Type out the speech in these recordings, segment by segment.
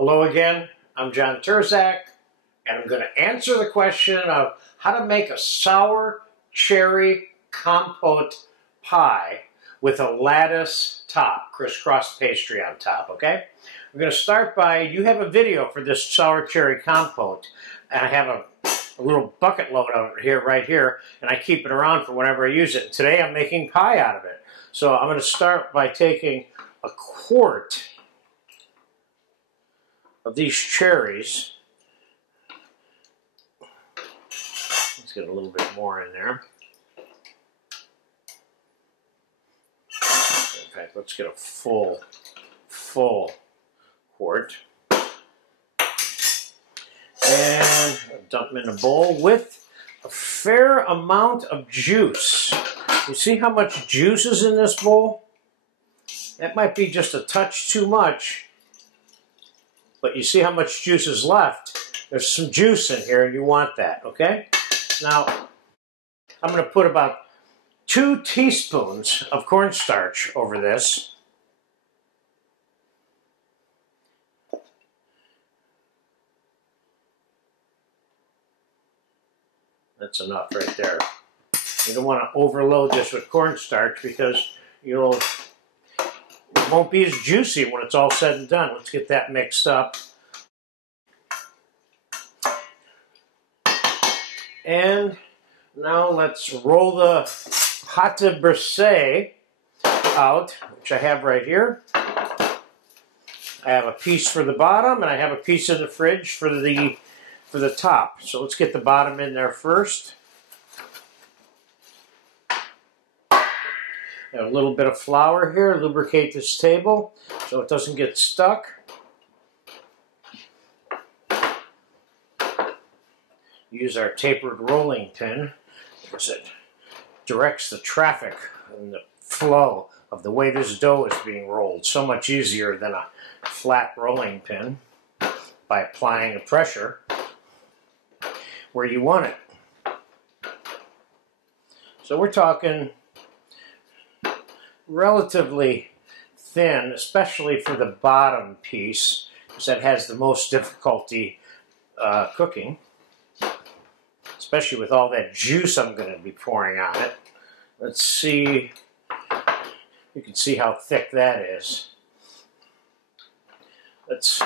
Hello again, I'm John Terzak, and I'm going to answer the question of how to make a sour cherry compote pie with a lattice top, crisscross pastry on top, okay? We're going to start by, you have a video for this sour cherry compote, and I have a little bucket load of it here, right here, and I keep it around for whenever I use it. And today I'm making pie out of it. So I'm going to start by taking a quart of these cherries. Let's get a little bit more in there. In fact, let's get a full quart. And dump them in a bowl with a fair amount of juice. You see how much juice is in this bowl? That might be just a touch too much. But you see how much juice is left. There's some juice in here and you want that, okay? Now, I'm going to put about 2 teaspoons of cornstarch over this. That's enough right there. You don't want to overload this with cornstarch because it won't be as juicy when it's all said and done. Let's get that mixed up. And now let's roll the pâte brisée out, which I have right here. I have a piece for the bottom, and I have a piece in the fridge for the top. So let's get the bottom in there first. Have a little bit of flour here, lubricate this table so it doesn't get stuck. Use our tapered rolling pin because it directs the traffic and the flow of the way this dough is being rolled. So much easier than a flat rolling pin by applying the pressure where you want it. So we're talking relatively thin, especially for the bottom piece, because that has the most difficulty cooking, especially with all that juice I'm going to be pouring on it. Let's see, you can see how thick that is. That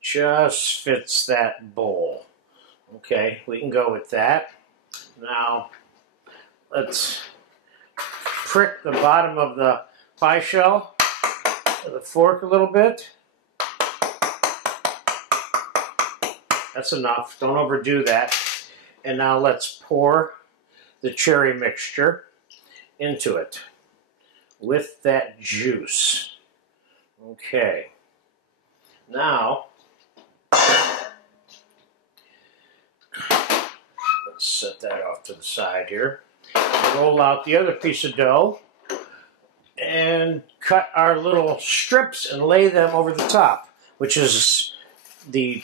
just fits that bowl. Okay, we can go with that. Now, let's prick the bottom of the pie shell with a fork a little bit. That's enough. Don't overdo that. And now let's pour the cherry mixture into it with that juice. Okay. Now, let's set that off to the side here. Roll out the other piece of dough and cut our little strips and lay them over the top, which is the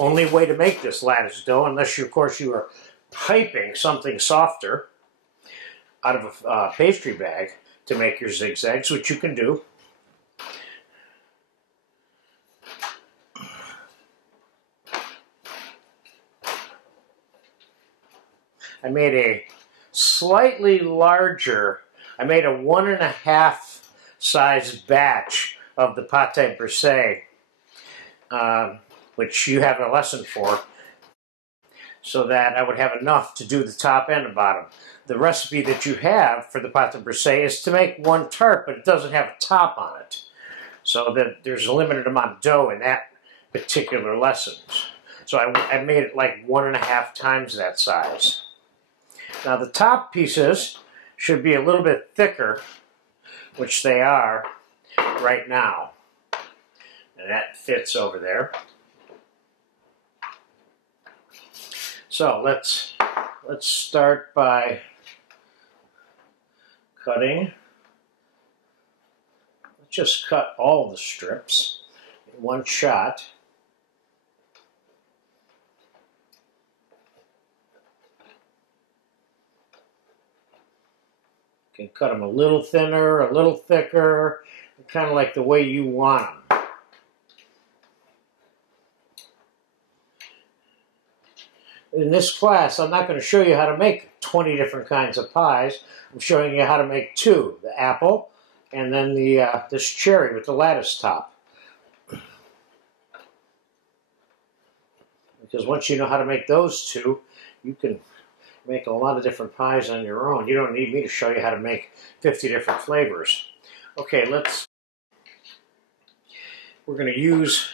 only way to make this lattice dough, unless of course you are piping something softer out of a pastry bag to make your zigzags, which you can do. I made a slightly larger, I made a 1.5 size batch of the pâte brisée, which you have a lesson for, so that I would have enough to do the top and the bottom. The recipe that you have for the pâte brisée is to make one tart, but it doesn't have a top on it. So that there's a limited amount of dough in that particular lesson. So I made it like 1.5 times that size. Now the top pieces should be a little bit thicker, which they are right now. And that fits over there. So let's start by cutting. Let's just cut all the strips in one shot. can cut them a little thinner, a little thicker, kind of like the way you want them. In this class, I'm not going to show you how to make 20 different kinds of pies. I'm showing you how to make two, the apple and then this cherry with the lattice top. Because once you know how to make those two, you can make a lot of different pies on your own. You don't need me to show you how to make 50 different flavors. Okay, we're going to use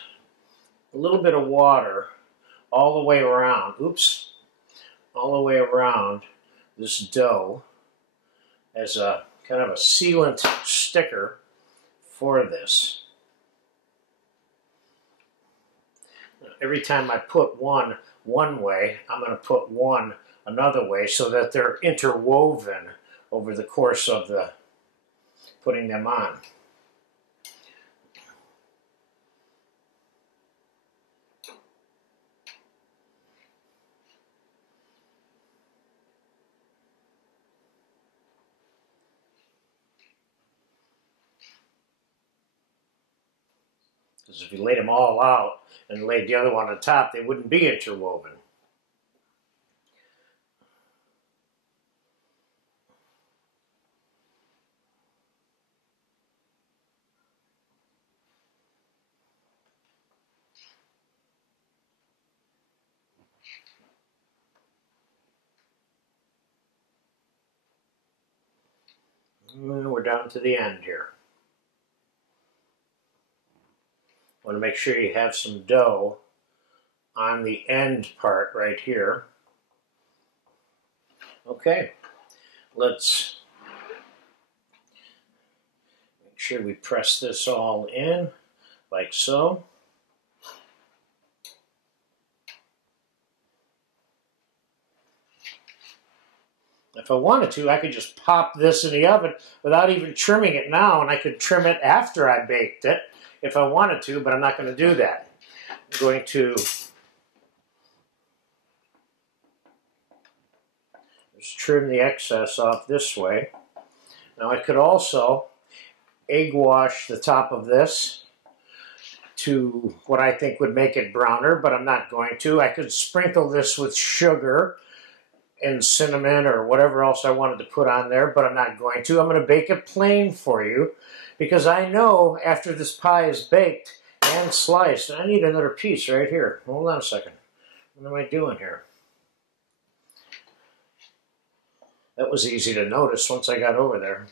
a little bit of water all the way around, all the way around this dough as a kind of a sealant sticker for this. Every time I put one way, I'm going to put one another way so that they're interwoven over the course of the putting them on. Because if you laid them all out and laid the other one on top, they wouldn't be interwoven. And we're down to the end here. Want to make sure you have some dough on the end part right here. Okay, let's make sure we press this all in like so. If I wanted to, I could just pop this in the oven without even trimming it now, and I could trim it after I baked it if I wanted to, but I'm not going to do that. I'm going to just trim the excess off this way. Now I could also egg wash the top of this to what I think would make it browner, but I'm not going to. I could sprinkle this with sugar and cinnamon or whatever else I wanted to put on there, but I'm not going to. I'm going to bake it plain for you because I know after this pie is baked and sliced, I need another piece right here. Hold on a second. What am I doing here? That was easy to notice once I got over there.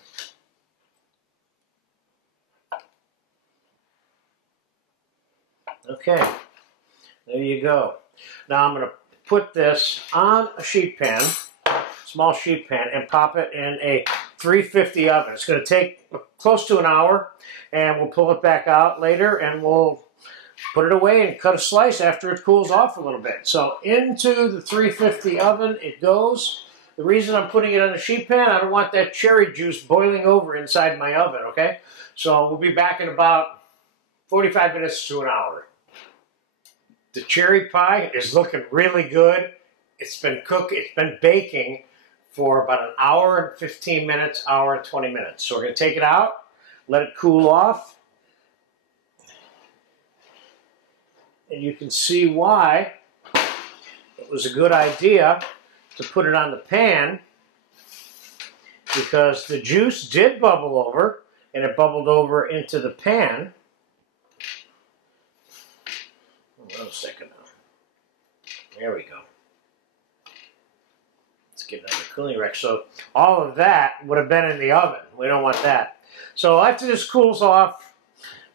Okay, there you go. Now I'm going to put this on a sheet pan, small sheet pan, and pop it in a 350 oven. It's going to take close to an hour, and we'll pull it back out later, and we'll put it away and cut a slice after it cools off a little bit. So into the 350 oven it goes. The reason I'm putting it on a sheet pan, I don't want that cherry juice boiling over inside my oven, okay? So we'll be back in about 45 minutes to an hour. The cherry pie is looking really good. It's been baking for about an hour and 15 minutes, hour and 20 minutes. So we're going to take it out, let it cool off. And you can see why it was a good idea to put it on the pan, because the juice did bubble over, and it bubbled over into the pan. Hold on a second now. There we go. Let's get it on the cooling rack. So all of that would have been in the oven. We don't want that. So after this cools off,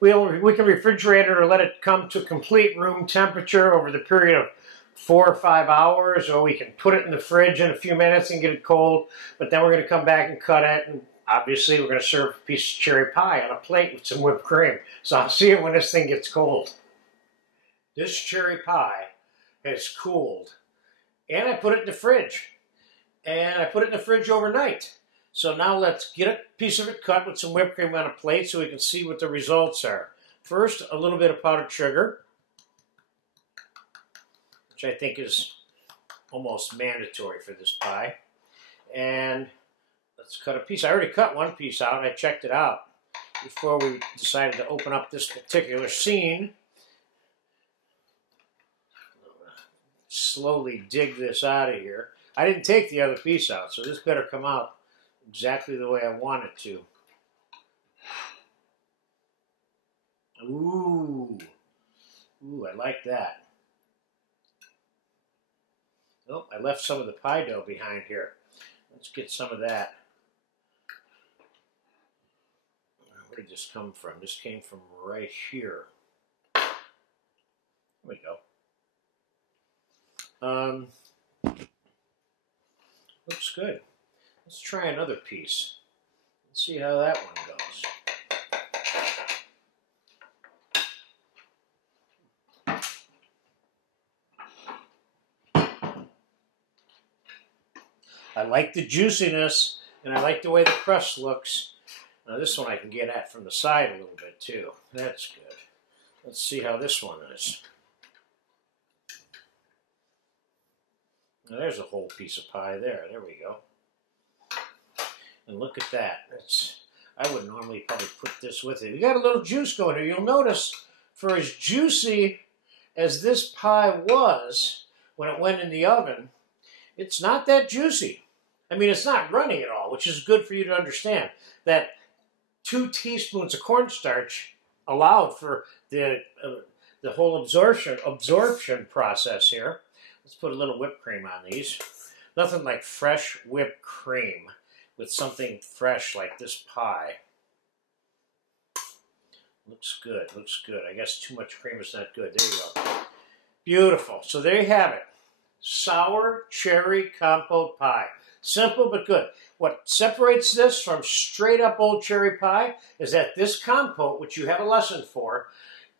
we can refrigerate it or let it come to complete room temperature over the period of 4 or 5 hours, or we can put it in the fridge in a few minutes and get it cold, but then we're going to come back and cut it, and obviously we're going to serve a piece of cherry pie on a plate with some whipped cream. So I'll see you when this thing gets cold. This cherry pie has cooled, and I put it in the fridge, and I put it in the fridge overnight. So now let's get a piece of it cut with some whipped cream on a plate so we can see what the results are. First, a little bit of powdered sugar, which I think is almost mandatory for this pie. And Let's cut a piece. I already cut one piece out. I checked it out before we decided to open up this particular scene. Slowly dig this out of here. I didn't take the other piece out, so this better come out exactly the way I want it to. Ooh. Ooh, I like that. Oh, I left some of the pie dough behind here. Let's get some of that. Where did this come from? This came from right here. There we go. Looks good. Let's try another piece. Let's see how that one goes. I like the juiciness, and I like the way the crust looks. Now this one I can get at from the side a little bit too. That's good. Let's see how this one is. Now there's a whole piece of pie there. There we go. And look at that. I would normally probably put this with it. We got a little juice going here. You'll notice, for as juicy as this pie was when it went in the oven, it's not that juicy. I mean, it's not runny at all, which is good for you to understand that 2 teaspoons of cornstarch allowed for the whole absorption process here. Let's put a little whipped cream on these. Nothing like fresh whipped cream with something fresh like this pie. Looks good, looks good. I guess too much cream is not good. There you go. Beautiful. So there you have it. Sour cherry compote pie. Simple but good. What separates this from straight up old cherry pie is that this compote, which you have a lesson for,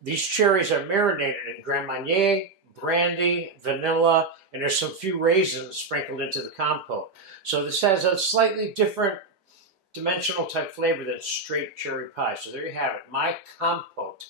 these cherries are marinated in Grand Marnier, brandy, vanilla, and there's some few raisins sprinkled into the compote. So this has a slightly different dimensional type flavor than straight cherry pie. So there you have it, my compote